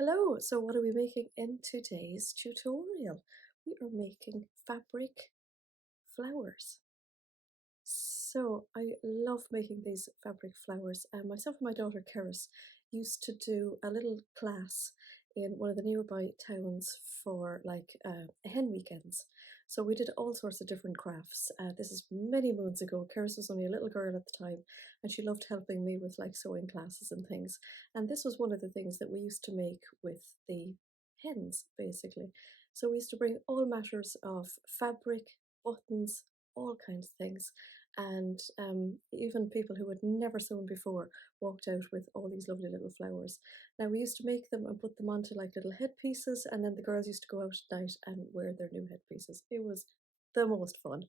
Hello, so what are we making in today's tutorial? We are making fabric flowers. So I love making these fabric flowers, and myself and my daughter Keris used to do a little class in one of the nearby towns for hen weekends. So we did all sorts of different crafts. This is many moons ago. Keris was only a little girl at the time, and she loved helping me with like sewing classes and things. And this was one of the things that we used to make with the hens, basically. So we used to bring all matters of fabric, buttons, all kinds of things, and even people who had never sewn before walked out with all these lovely little flowers. Now we used to make them and put them onto like little headpieces, and then the girls used to go out at night and wear their new headpieces. It was the most fun.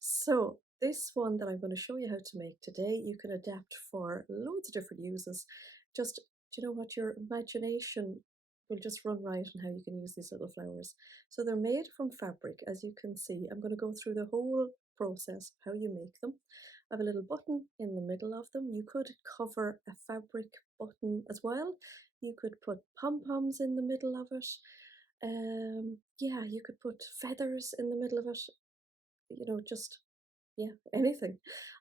So this one that I'm going to show you how to make today, you can adapt for loads of different uses. Just, do you know what, your imagination will just run riot on how you can use these little flowers. So they're made from fabric, as you can see. I'm going to go through the whole process, how you make them. I have a little button in the middle of them. You could cover a fabric button as well. You could put pom-poms in the middle of it. Yeah, you could put feathers in the middle of it. You know, just, yeah, anything.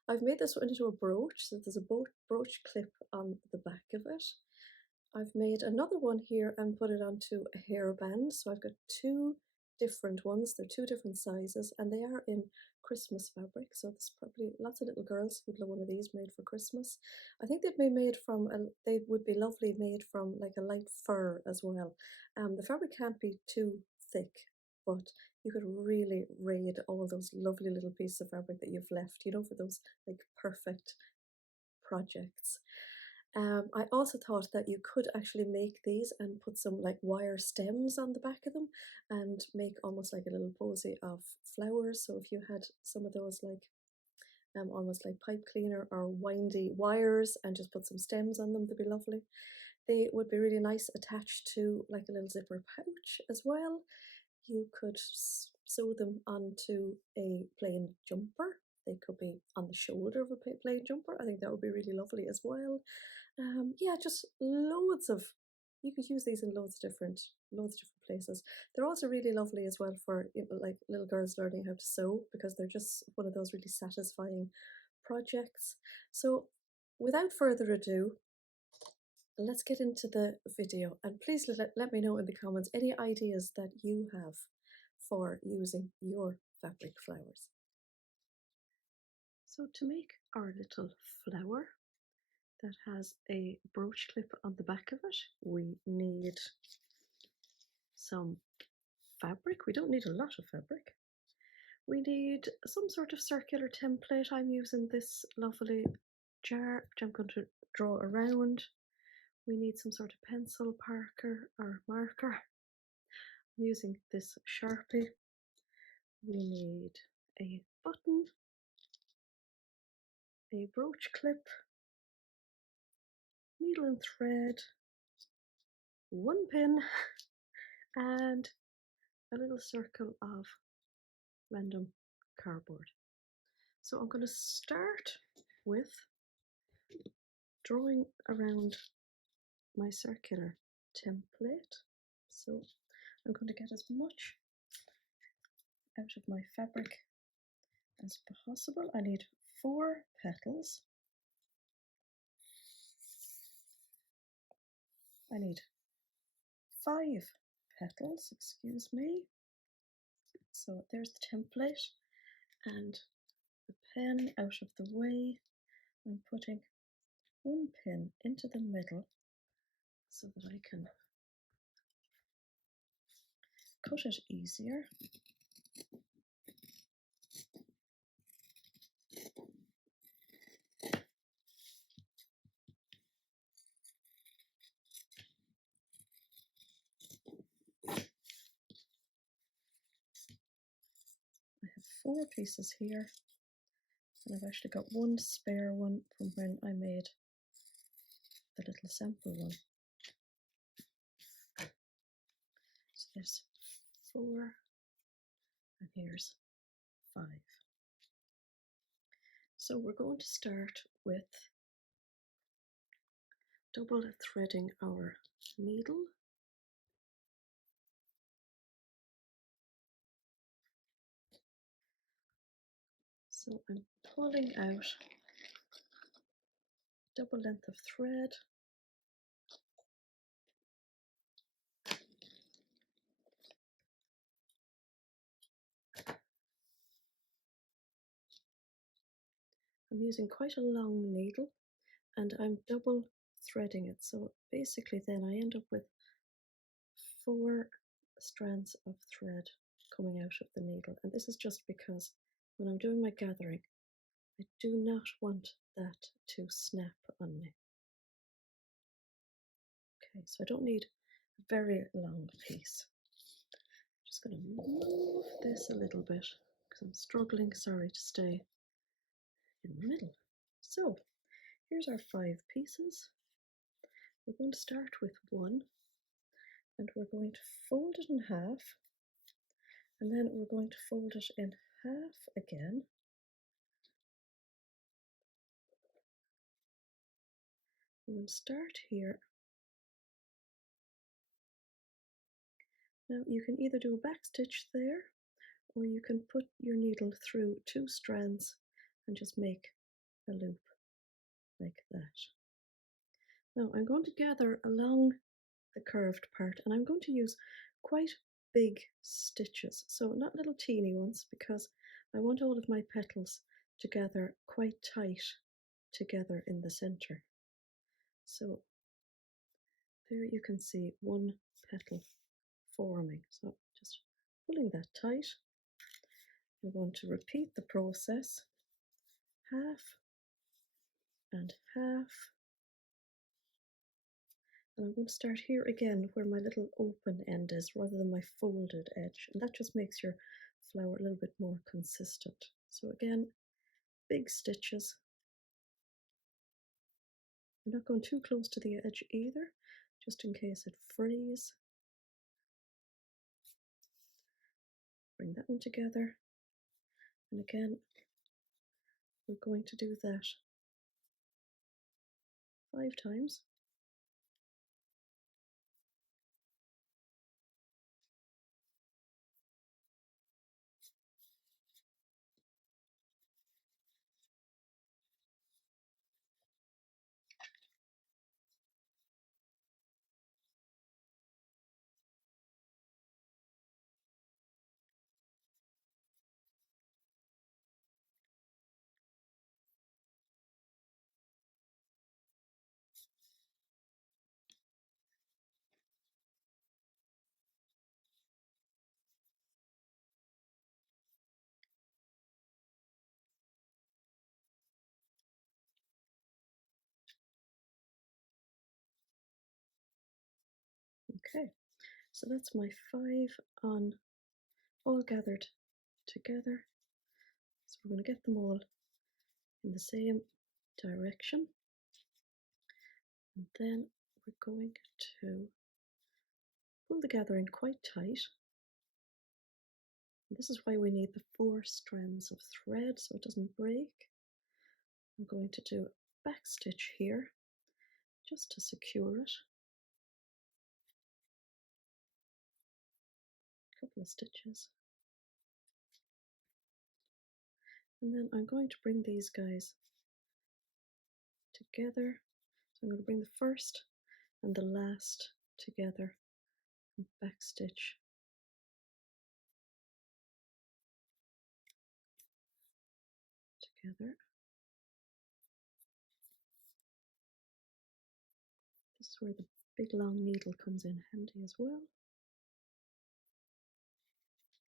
I've made this one into a brooch, so there's a brooch clip on the back of it. I've made another one here and put it onto a hairband. So I've got two different ones. They're two different sizes and they are in Christmas fabric. So there's probably lots of little girls who'd love one of these made for Christmas. I think they'd be made from, they would be lovely made from like a light fur as well. The fabric can't be too thick, but you could really raid all those lovely little pieces of fabric that you've left, you know, for those like perfect projects. I also thought that you could actually make these and put some like wire stems on the back of them and make almost like a little posy of flowers. So if you had some of those like almost like pipe cleaner or windy wires and just put some stems on them, they'd be lovely. They would be really nice attached to like a little zipper pouch as well. You could sew them onto a plain jumper. They could be on the shoulder of a plain jumper. I think that would be really lovely as well. Yeah, just loads of, you could use these in loads of different places. They're also really lovely as well for, you know, like little girls learning how to sew, because they're just one of those really satisfying projects. So without further ado, let's get into the video, and please let me know in the comments any ideas that you have for using your fabric flowers. So to make our little flower that has a brooch clip on the back of it, we need some fabric. We don't need a lot of fabric. We need some sort of circular template. I'm using this lovely jar, which I'm going to draw around. We need some sort of pencil, marker. I'm using this Sharpie. We need a button, a brooch clip, needle and thread, one pin, and a little circle of random cardboard. So I'm going to start with drawing around my circular template. So I'm going to get as much out of my fabric as possible. I need 4 petals. I need 5 petals, excuse me. So there's the template, and the pen out of the way. I'm putting one pin into the middle so that I can cut it easier. I have 4 pieces here, and I've actually got one spare one from when I made the little sample one. So there's 4, and here's 5. So we're going to start with double threading our needle So I'm pulling out double length of thread. I'm using quite a long needle and I'm double threading it. So basically then I end up with 4 strands of thread coming out of the needle. And this is just because when I'm doing my gathering, I do not want that to snap on me. Okay, so I don't need a very long piece. I'm just going to move this a little bit because I'm struggling, sorry, to stay in the middle. So here's our 5 pieces. We're going to start with 1 and we're going to fold it in half, and then we're going to fold it in half again. We're going to start here. Now you can either do a back stitch there, or you can put your needle through 2 strands and just make a loop like that. Now I'm going to gather along the curved part, and I'm going to use quite big stitches, so not little teeny ones, because I want all of my petals to gather quite tight together in the center. So there you can see one petal forming, so just pulling that tight. I'm going to repeat the process, half and half, and I'm going to start here again where my little open end is rather than my folded edge, and that just makes your flower a little bit more consistent. So again, big stitches. I'm not going too close to the edge either, just in case it frays. Bring that one together, and again we're going to do that 5 times. Okay, so that's my 5 on, all gathered together. So we're going to get them all in the same direction, and then we're going to pull the gathering quite tight. And this is why we need the 4 strands of thread so it doesn't break. I'm going to do a back stitch here just to secure it. A couple of stitches. And then I'm going to bring these guys together. So I'm going to bring the first and the last together and back stitch together. This is where the big long needle comes in handy as well.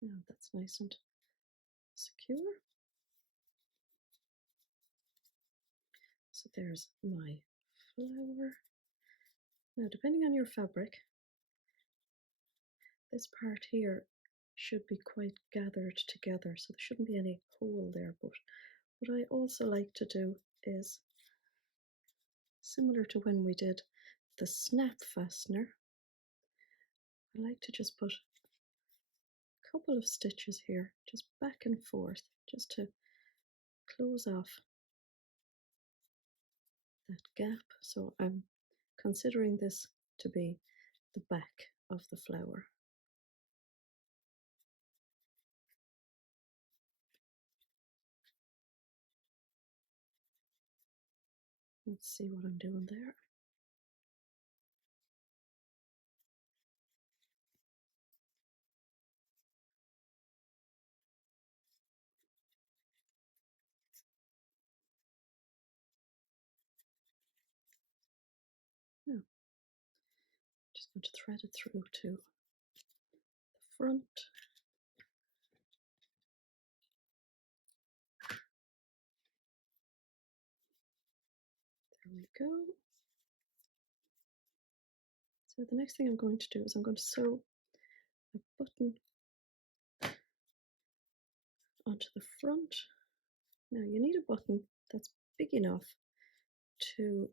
Now that's nice and secure. So there's my flower. Now depending on your fabric, this part here should be quite gathered together, so there shouldn't be any hole there. But what I also like to do is, similar to when we did the snap fastener, I like to just put a couple of stitches here, just back and forth, just to close off that gap. So I'm considering this to be the back of the flower. Let's see what I'm doing there. Now, just going to thread it through to the front. There we go. So the next thing I'm going to do is I'm going to sew a button onto the front. Now you need a button that's big enough to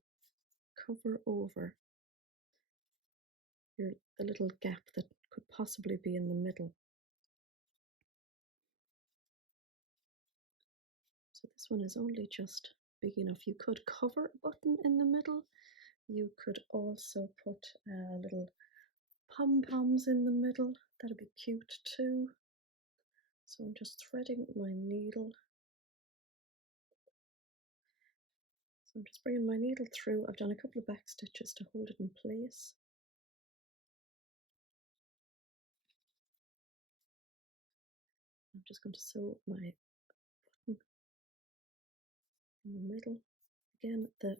cover over the little gap that could possibly be in the middle. So this one is only just big enough. You could cover a button in the middle. You could also put little pom-poms in the middle. That'd be cute too. So I'm just threading my needle. So I'm just bringing my needle through. I've done a couple of back stitches to hold it in place. I'm just going to sew my button in the middle. Again, the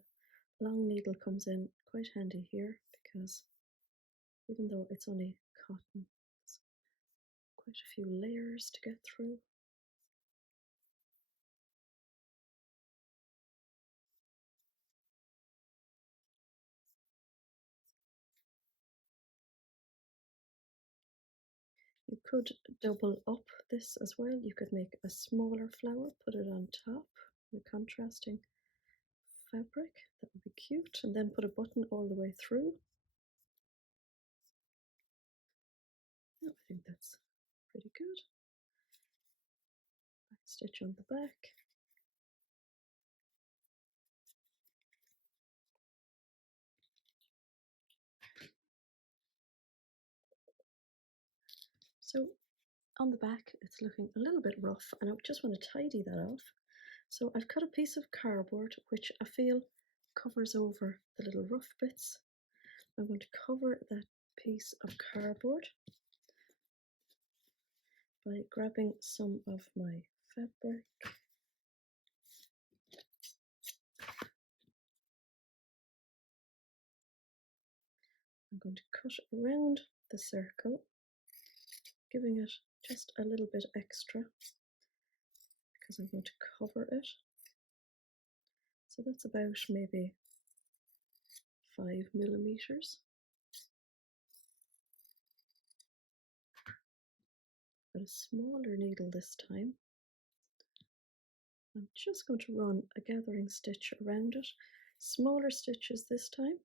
long needle comes in quite handy here because even though it's only cotton, there's quite a few layers to get through. You could double up this as well. You could make a smaller flower, put it on top, the contrasting fabric. That would be cute. And then put a button all the way through. I think that's pretty good. Back stitch on the back. So on the back it's looking a little bit rough and I just want to tidy that off. So I've cut a piece of cardboard which I feel covers over the little rough bits. I'm going to cover that piece of cardboard by grabbing some of my fabric. I'm going to cut around the circle, giving it just a little bit extra because I'm going to cover it. So that's about maybe 5 millimeters. Got a smaller needle this time. I'm just going to run a gathering stitch around it. Smaller stitches this time.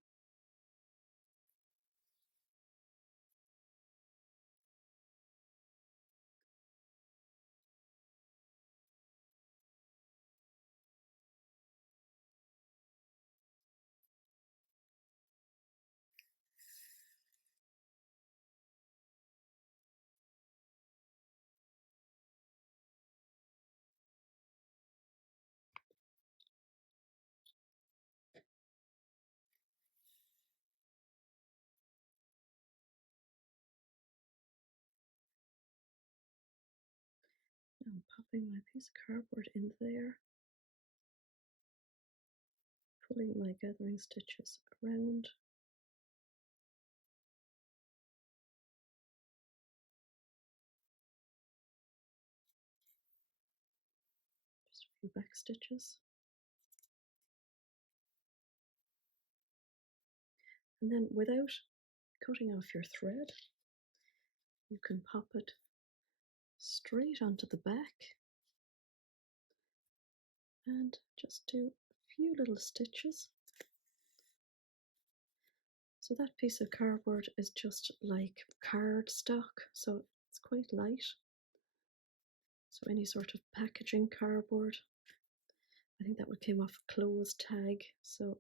Now I'm popping my piece of cardboard in there, pulling my gathering stitches around. Just a few back stitches. And then without cutting off your thread, you can pop it straight onto the back and just do a few little stitches. So that piece of cardboard is just like cardstock, so it's quite light. So any sort of packaging cardboard, I think that would came off a clothes tag, so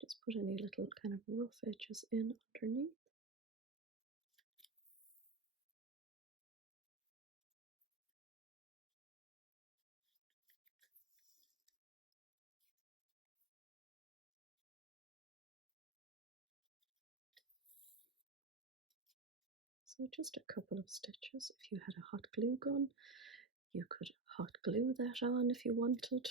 just put any little kind of rough edges in underneath. So just a couple of stitches. If you had a hot glue gun, you could hot glue that on if you wanted.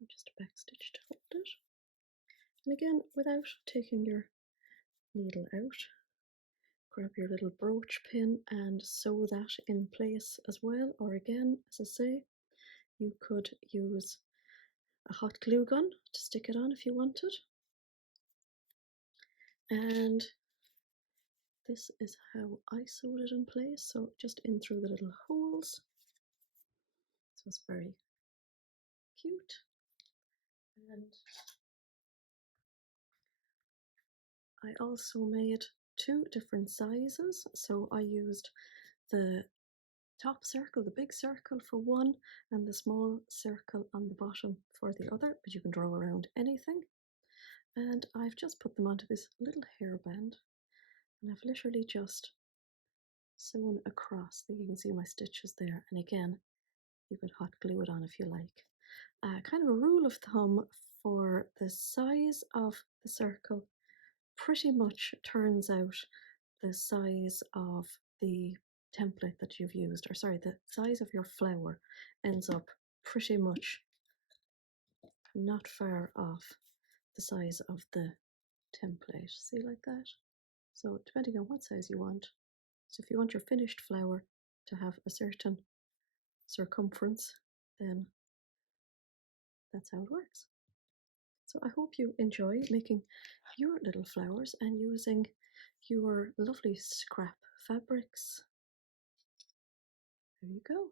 And just a back stitch to hold it. And again, without taking your needle out, grab your little brooch pin and sew that in place as well. Or again, as I say, you could use a hot glue gun to stick it on if you wanted. And this is how I sewed it in place, so just in through the little holes. So it's very cute. And I also made two different sizes. So I used the top circle, the big circle for one, and the small circle on the bottom for the other, but you can draw around anything. And I've just put them onto this little hairband, and I've literally just sewn across. You can see my stitches there, and again, you could hot glue it on if you like. Kind of a rule of thumb for the size of the circle pretty much turns out the size of the template that you've used, or sorry, the size of your flower ends up pretty much not far off the size of the template. See, like that? So depending on what size you want. So if you want your finished flower to have a certain circumference, then that's how it works. So I hope you enjoy making your little flowers and using your lovely scrap fabrics. There you go.